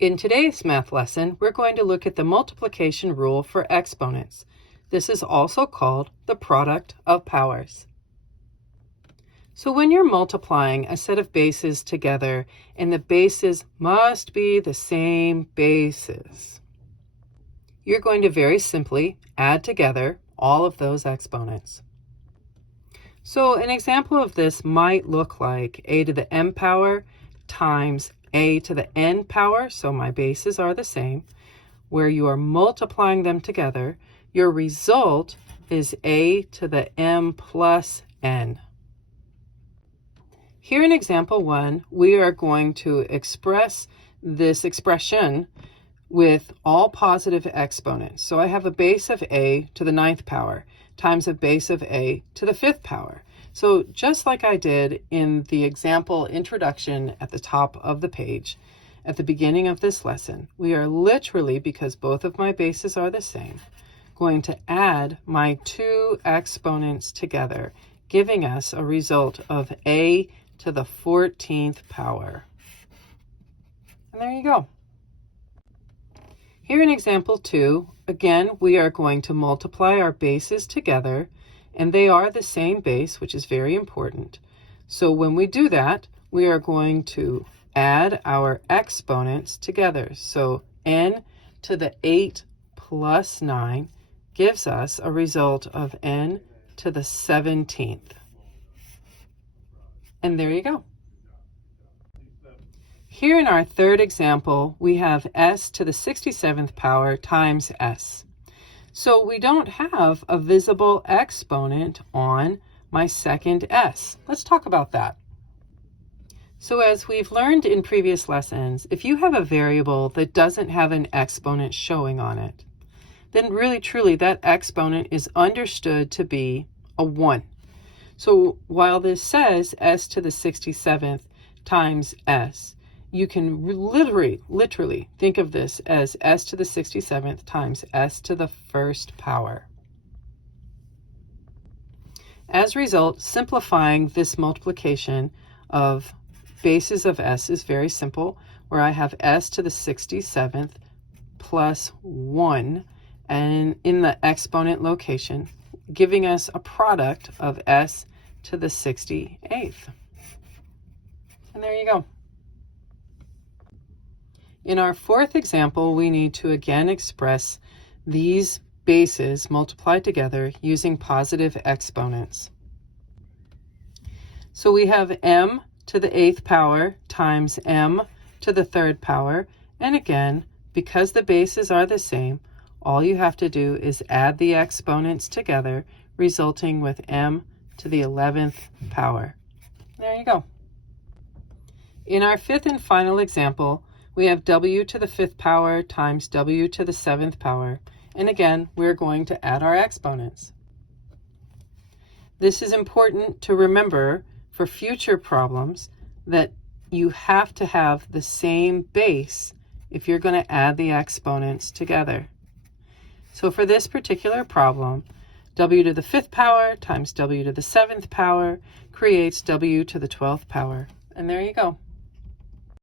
In today's math lesson, we're going to look at the multiplication rule for exponents. This is also called the product of powers. So when you're multiplying a set of bases together, and the bases must be the same bases, you're going to very simply add together all of those exponents. So an example of this might look like a to the m power times a to the n power, so my bases are the same. Where you are multiplying them together, your result is a to the m plus n. Here in example 1, we are going to express this expression with all positive exponents. So I have a base of a to the 9th power times a base of a to the 5th power. So just like I did in the example introduction at the top of the page, at the beginning of this lesson, we are literally, because both of my bases are the same, going to add my two exponents together, giving us a result of a to the 14th power. And there you go. Here in example 2, again, we are going to multiply our bases together, and they are the same base, which is very important. So when we do that, we are going to add our exponents together. So n to the 8 plus 9 gives us a result of n to the 17th. And there you go. Here in our third example, we have s to the 67th power times s. So we don't have a visible exponent on my second s. Let's talk about that. So as we've learned in previous lessons, if you have a variable that doesn't have an exponent showing on it, then really truly that exponent is understood to be a 1. So while this says s to the 67th times s, you can literally think of this as s to the 67th times s to the 1st power. As a result, simplifying this multiplication of bases of s is very simple, where I have s to the 67th plus 1 and in the exponent location, giving us a product of s to the 68th. And there you go. In our fourth example, we need to again express these bases multiplied together using positive exponents. So we have m to the 8th power times m to the 3rd power. And again, because the bases are the same, all you have to do is add the exponents together, resulting with m to the 11th power. There you go. In our fifth and final example, we have w to the 5th power times w to the 7th power. And again, we're going to add our exponents. This is important to remember for future problems, that you have to have the same base if you're going to add the exponents together. So for this particular problem, w to the 5th power times w to the 7th power creates w to the 12th power. And there you go.